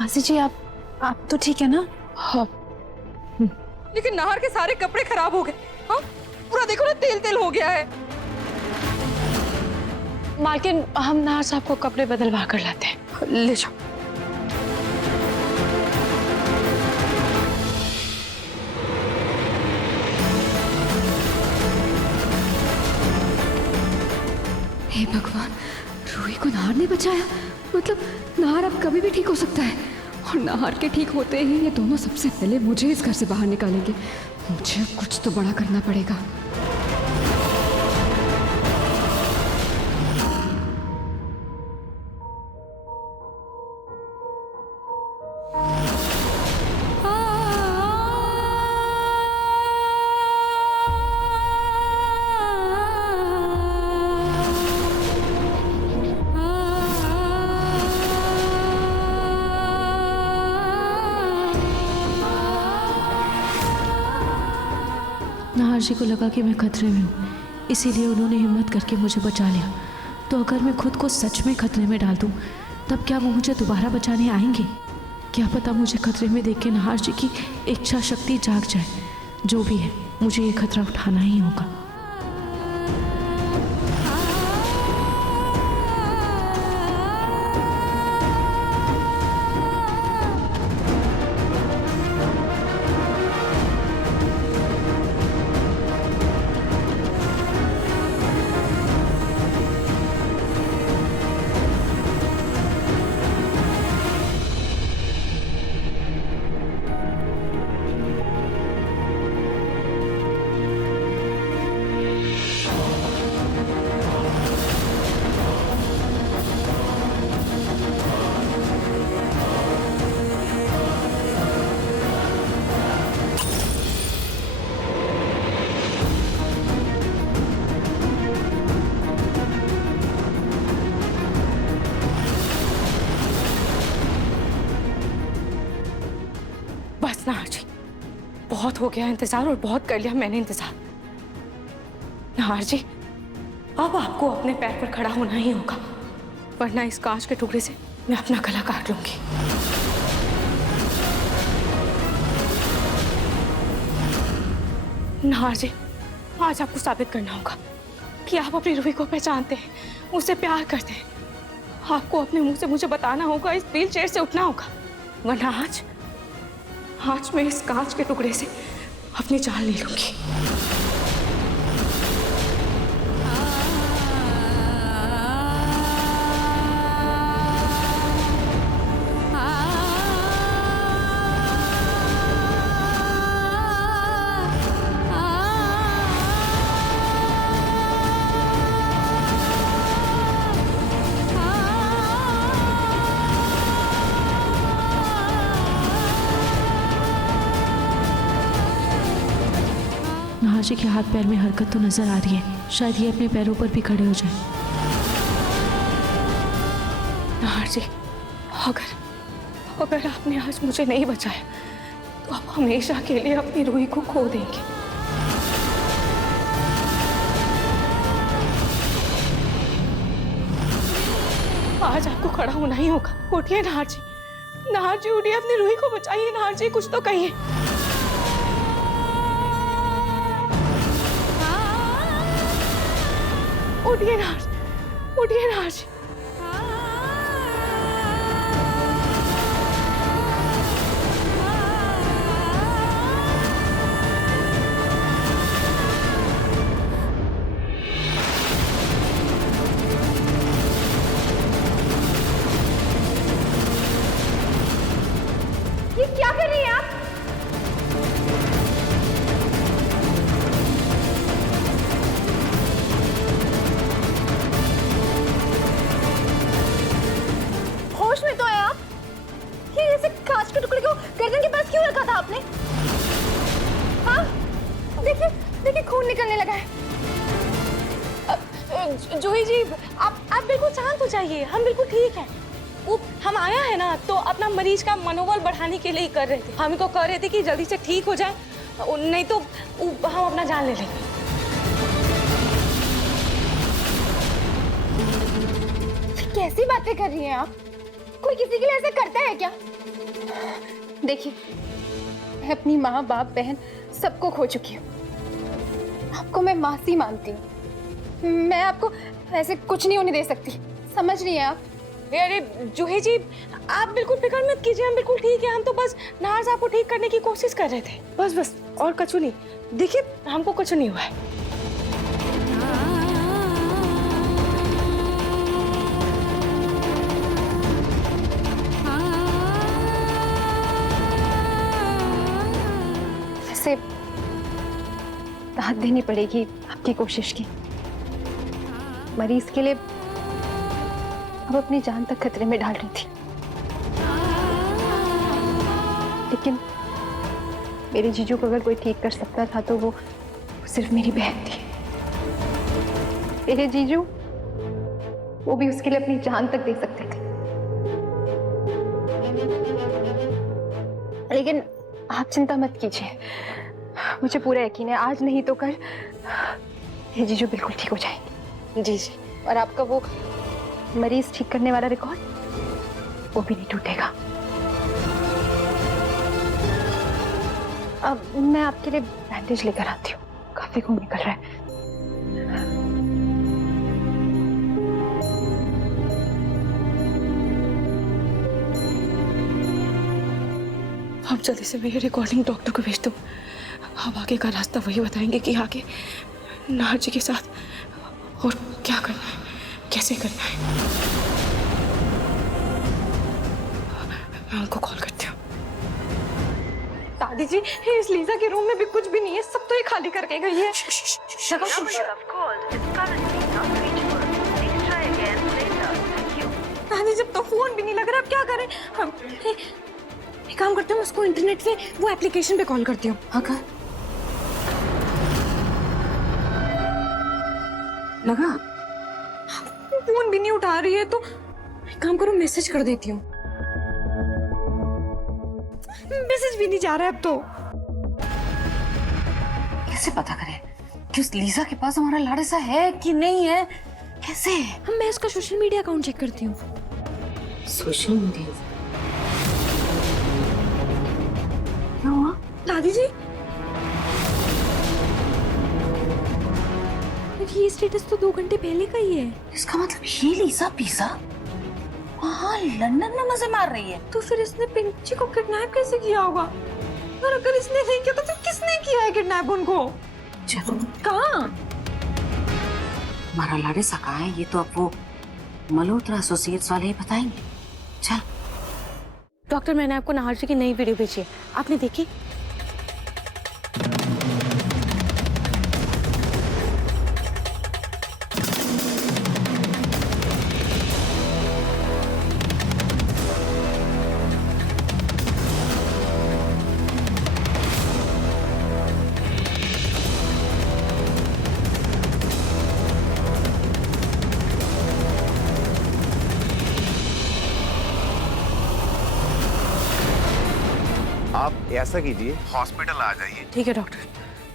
मासी जी आप तो ठीक है ना? हाँ। लेकिन नाहर के सारे कपड़े खराब हो गए। हाँ, पूरा देखो ना, तेल तेल हो गया है। मालकिन हम नाहर साहब को कपड़े बदलवा कर लाते हैं। ले जाओ। हे भगवान, रूही को नाहर ने बचाया। मतलब नाहर अब कभी भी ठीक हो सकता है, और नाहर के ठीक होते ही ये दोनों सबसे पहले मुझे इस घर से बाहर निकालेंगे। मुझे कुछ तो बड़ा करना पड़ेगा। नाहर जी को लगा कि मैं खतरे में हूँ, इसीलिए उन्होंने हिम्मत करके मुझे बचा लिया। तो अगर मैं खुद को सच में खतरे में डाल दूँ, तब क्या वो मुझे दोबारा बचाने आएंगे? क्या पता मुझे खतरे में देख के नाहर जी की इच्छा शक्ति जाग जाए। जो भी है, मुझे ये खतरा उठाना ही होगा। बस नाहर जी, बहुत हो गया इंतजार और बहुत कर लिया मैंने इंतजार। नाहर जी, अब आपको अपने पैर पर खड़ा होना ही होगा, वरना इस कांच के टुकड़े से मैं अपना गला काट लूंगी। नाहर जी, आज आपको साबित करना होगा कि आप अपनी रूही को पहचानते हैं, उससे प्यार करते हैं। आपको अपने मुंह से मुझे बताना होगा, इस व्हील चेयर से उठना होगा, वरना आज मैं इस कांच के टुकड़े से अपनी जान ले लूंगी। नाहर जी के हाथ पैर में हरकत तो नजर आ रही है, शायद ये अपने पैरों पर भी खड़े हो जाए। नाहर जी, अगर आपने आज मुझे नहीं बचाया तो आप हमेशा के लिए अपनी रूही को खो देंगे। आज आपको खड़ा होना ही होगा। उठिए नाहर जी, नाहर जी उठिए, अपनी रूही को बचाइए। नाहर जी, कुछ तो कहिए। उठिए नाहर जी, उठिए नाहर जी। ये क्या कर रही हैं आप? होश में तो है आप? ये ऐसे कांच के टुकड़े को गर्दन के पास क्यों रखा था आपने? हाँ, देखिए देखिए, खून निकलने लगा है। जूही जी, आप बिल्कुल शांत हो जाइए, हम बिल्कुल ठीक हैं। वो हम आया है ना, तो अपना मरीज का मनोबल बढ़ाने के लिए ही कर रहे थे। हम इनको कह रहे थे कि जल्दी से ठीक हो जाए, नहीं तो हम अपना जान ले लेंगे। कैसी बातें कर रही हैं आप? कोई किसी के लिए ऐसा करता है क्या? देखिए, मैं अपनी माँ बाप बहन सबको खो चुकी हूँ। आपको मैं मासी मानती हूँ, मैं आपको ऐसे कुछ नहीं होने दे सकती, समझ रही हैं आप? अरे जूही जी, आप बिल्कुल फिक्र मत कीजिए, हम बिल्कुल ठीक है। हम तो बस नाहर साहब को ठीक करने की कोशिश कर रहे थे, बस बस, और कुछ नहीं। देखिए, हमको कुछ नहीं हुआ है। ऐसे दाद देनी पड़ेगी आपकी कोशिश की। मरीज के लिए अब अपनी जान तक खतरे में डाल रही थी, लेकिन मेरे जीजू को अगर कोई ठीक कर सकता था तो वो सिर्फ मेरी बहन थी। मेरे जीजू, वो भी उसके लिए अपनी जान तक दे सकते थे, लेकिन आप चिंता मत कीजिए, मुझे पूरा यकीन है आज नहीं तो कल ये जीजू बिल्कुल ठीक हो जाएंगे। जी जी। और आपका वो मरीज ठीक करने वाला रिकॉर्ड, वो भी नहीं टूटेगा। अब मैं आपके लिए बैंडेज लेकर आती हूँ, काफी खून निकल रहा है। आप जल्दी से मेरी रिकॉर्डिंग डॉक्टर को भेज दो। अब आगे का रास्ता वही बताएंगे कि आगे नाहर जी के साथ और क्या करना है, कैसे करना है। मैं उनको कॉल करती हूँ। दादी जी, इस लीजा के रूम में भी कुछ भी नहीं है, सब तो ये खाली करके गई है। दादी, जब तो फोन भी नहीं लग रहा, अब क्या करें हम? एक काम करते हैं, उसको इंटरनेट से वो एप्लीकेशन पे कॉल करती हूँ। हाँ, कर लगा? फोन भी नहीं उठा रही है, तो एक काम करो, मैसेज कर देती हूँ। मैसेज भी नहीं जा रहा है अब तो। कैसे पता करें कि उस लीजा के पास हमारा लाड़ेसा है कि नहीं है? कैसे? मैं उसका सोशल मीडिया अकाउंट चेक करती हूँ। Social media? क्या हुआ? दादी जी, ये स्टेटस तो 2 घंटे पहले का ही है। इसका मतलब ये लीजा पिज़्ज़ा वहाँ लंदन में मजे मार रही है। तो फिर इसने पिंकी को किडनैप कैसे किया होगा? और अगर इसने नहीं किया तो फिर किसने किया है किडनैप उनको? चलो, कहाँ? हमारा लाड़ेसा कहाँ है, ये तो अब वो मल्होत्रा एसोसिएट्स वाले ही बताएंगे। चल। डॉक्टर, मैंने आपको नाहर जी की नई वीडियो भेजी है, आपने देखी? आप ऐसा कीजिए, हॉस्पिटल आ जाइए। ठीक है डॉक्टर,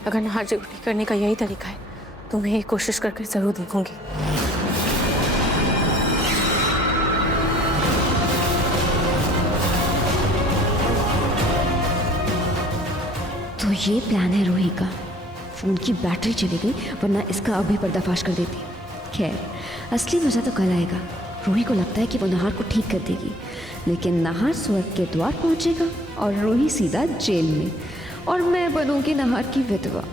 अगर नाहर जी को ठीक करने का यही तरीका है तो मैं ये कोशिश करके जरूर देखूंगी। तो ये प्लान है रूही का। फोन की बैटरी चली गई, वरना इसका अभी पर्दाफाश कर देती। खैर, असली मजा तो कल आएगा। रूही को लगता है कि वो नाहर को ठीक कर देगी, लेकिन नाहर स्वर्ग के द्वार पहुंचेगा और रूही सीधा जेल में, और मैं बनूंगी नाहर की विधवा,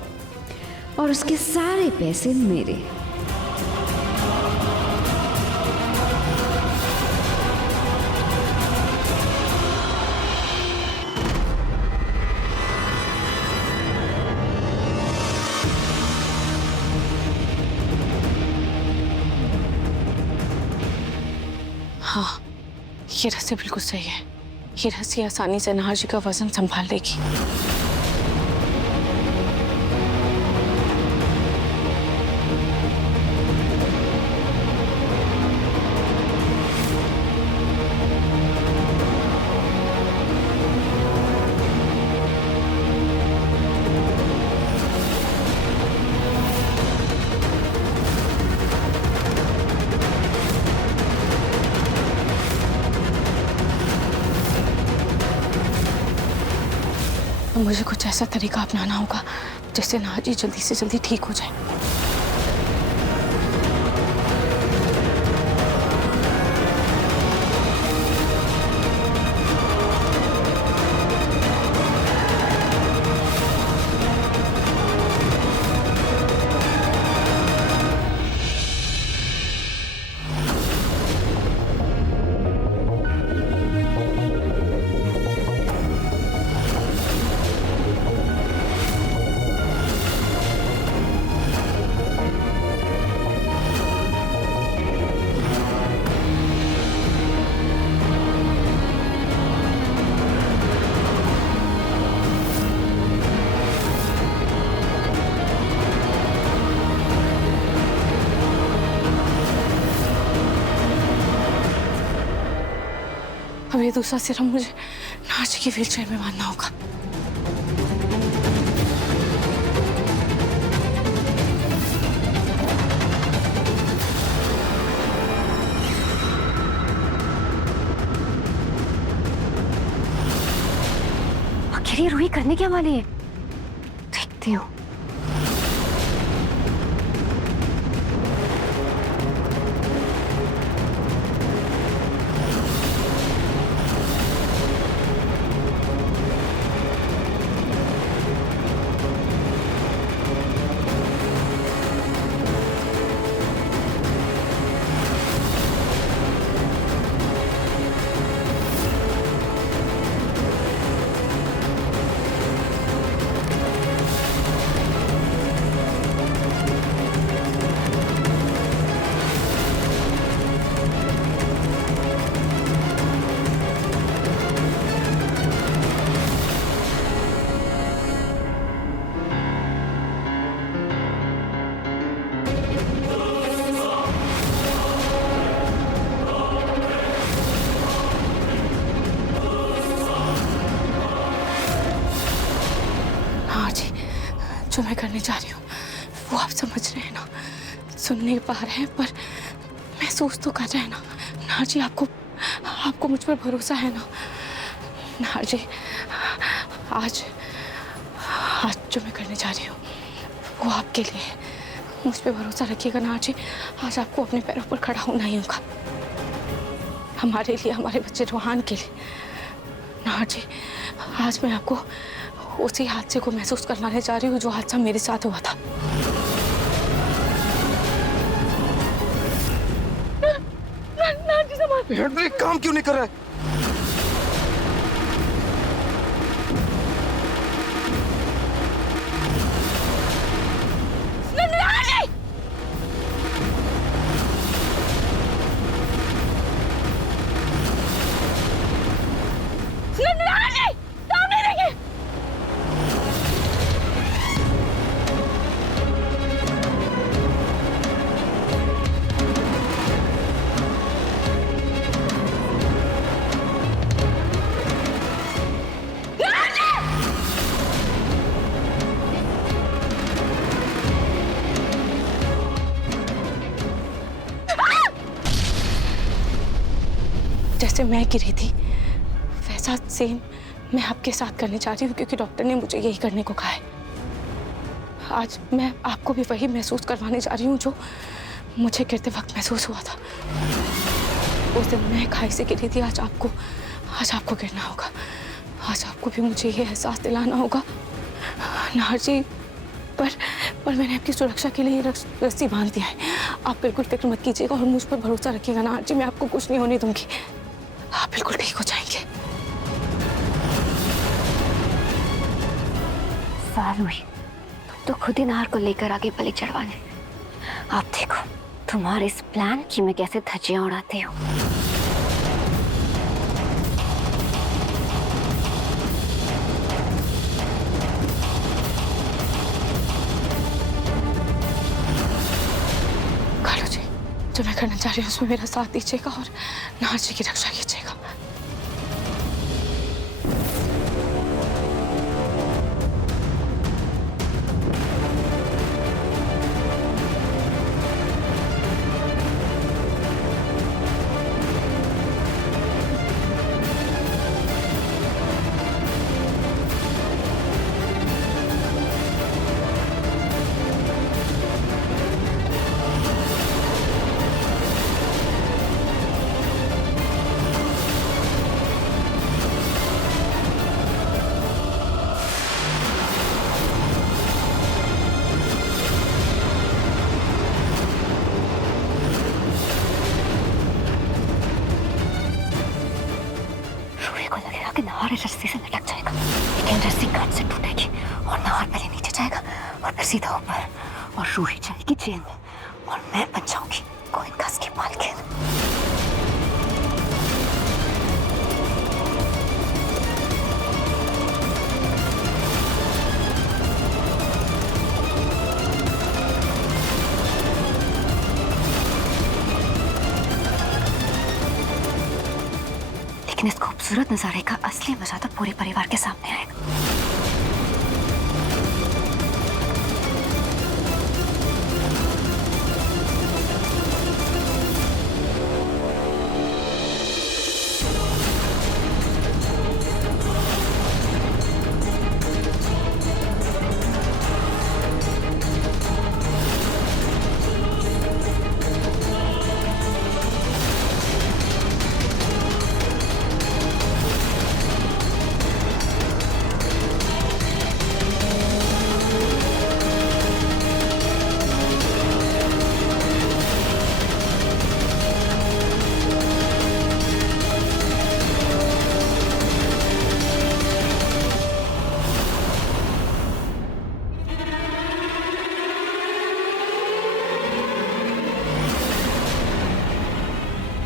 और उसके सारे पैसे मेरे। हाँ, ये रस्सी बिल्कुल सही है। ये रस्सी आसानी से नाहर जी का वजन संभाल लेगी। तो मुझे कुछ ऐसा तरीका अपनाना होगा जिससे नाजी जल्दी से जल्दी ठीक हो जाए। अब ये दूसरा सिरम मुझे नाजी की व्हीलचेयर में बांधना होगा। आखिर ये रूही करने क्या वाली है, देखती हूँ। जो मैं करने जा रही हूँ वो आप समझ रहे हैं ना, सुन नहीं पा रहे हैं पर महसूस तो कर रहे हैं ना। नार जी आपको मुझ पर भरोसा है ना। नार जी आज जो मैं करने जा रही हूँ वो आपके लिए है, मुझ पर भरोसा रखिएगा नार जी। आज आपको अपने पैरों पर खड़ा होना ही होगा, हमारे लिए, हमारे बच्चे रोहान के लिए। नार जी आज मैं आपको उसी हादसे को महसूस करवाने जा रही हूँ जो हादसा मेरे साथ हुआ था। हैंडब्रेक काम क्यों नहीं कर रहा है? जैसे मैं गिरी थी वैसा सेम मैं आपके साथ करने जा रही हूँ, क्योंकि डॉक्टर ने मुझे यही करने को कहा है। आज मैं आपको भी वही महसूस करवाने जा रही हूँ जो मुझे गिरते वक्त महसूस हुआ था। उस दिन मैं खाई से गिरी थी, आज आपको गिरना होगा। आज आपको भी मुझे ये एहसास दिलाना होगा नार जी। पर मैंने आपकी सुरक्षा के लिए रस्सी बांध दिया है। आप बिल्कुल फिक्र मत कीजिएगा और मुझ पर भरोसा रखिएगा नार जी। मैं आपको कुछ नहीं होने दूंगी, आप बिल्कुल ठीक हो जाएंगे। सारूही, तुम तो खुद ही नार को लेकर आगे बलि चढ़वाने। आप देखो तुम्हारे इस प्लान की मैं कैसे धज्जियां उड़ाती हूँ। कालू जी, जो मैं करना चाह रही हूँ उसमें मेरा साथ दीजिएगा और नार जी की रक्षा कीजिएगा। लेकिन रस्सी कट से टूटेगी और नाहर पहले नीचे जाएगा और फिर सीधा ऊपर और रूही जाएगी जेल में और मैं बन जाऊंगी गोविंद की मालकिन। लेकिन इस खूबसूरत नजारे का असली मजा तो पूरे परिवार के सामने आएगा।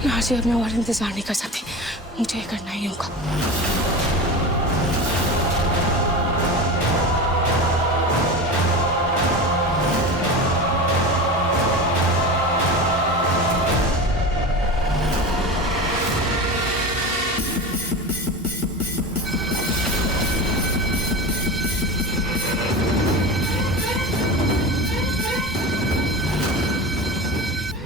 नाजी, अब मैं और इंतजार नहीं कर सकती, मुझे ये करना ही होगा।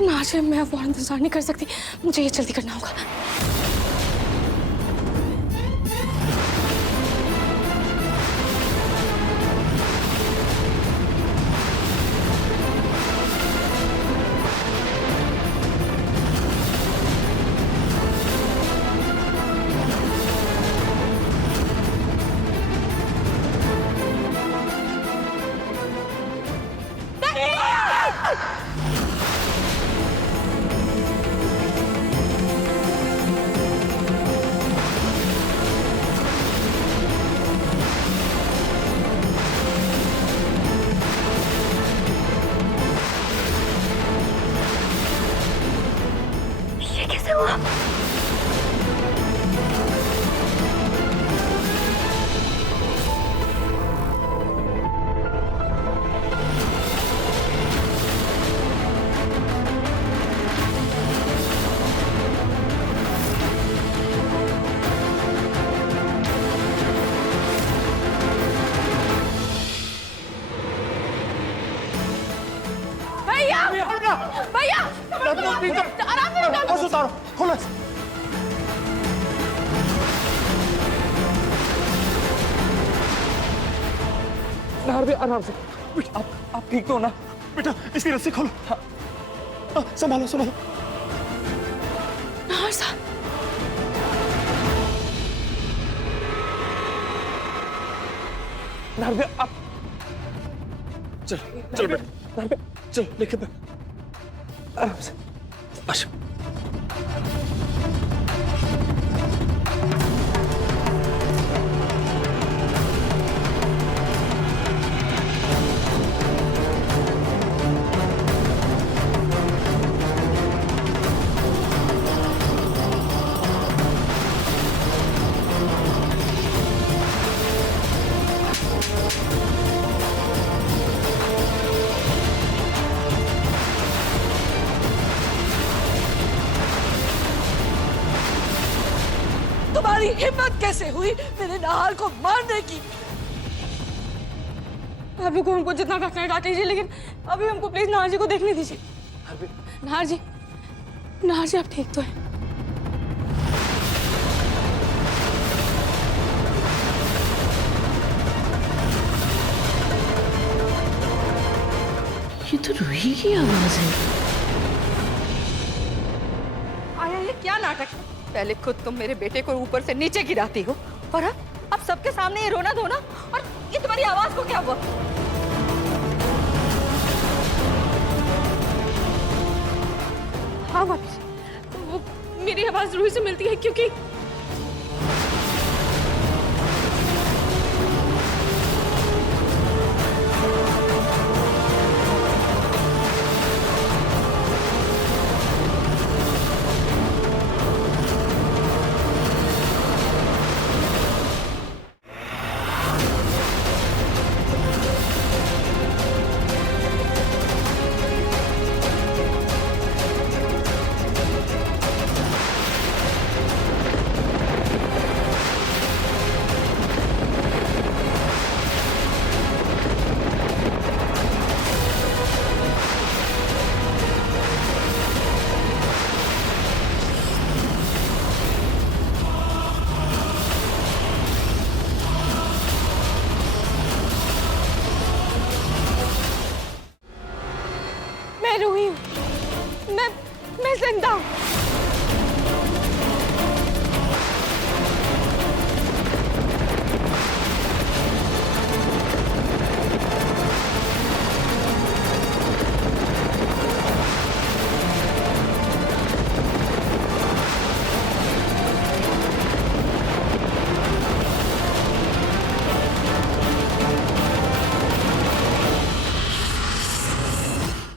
नाजी, मैं अब और इंतजार नहीं कर सकती, मुझे ये जल्दी करना होगा। भैया, आराम से उतारो, खोलो। नाहर भी आराम से। बेटा, आप ठीक तो हो ना? बेटा, इसकी रस्सी खोलो। संभालो संभालो। नाहर साहब, नाहर भी आप चल चल बेटा, नाहर भी चल लेके बैठ। आराम से। बस। तुम्हारी हिम्मत कैसे हुई मेरे नाहर को मारने की? आप लोग हमको जितना काटना है काट लीजिए, लेकिन अभी हमको प्लीज नाहर जी को देखने दीजिए। नाहर जी, नाहर जी, आप ठीक तो हैं? ये तो रूही की आवाज है। आया, ये क्या नाटक है? पहले खुद तुम मेरे बेटे को ऊपर से नीचे गिराती हो और अब सबके सामने ये रोना धोना, और ये तुम्हारी आवाज को क्या हुआ? हाँ वापस, वो मेरी आवाज रूही से मिलती है, क्योंकि जिंदा।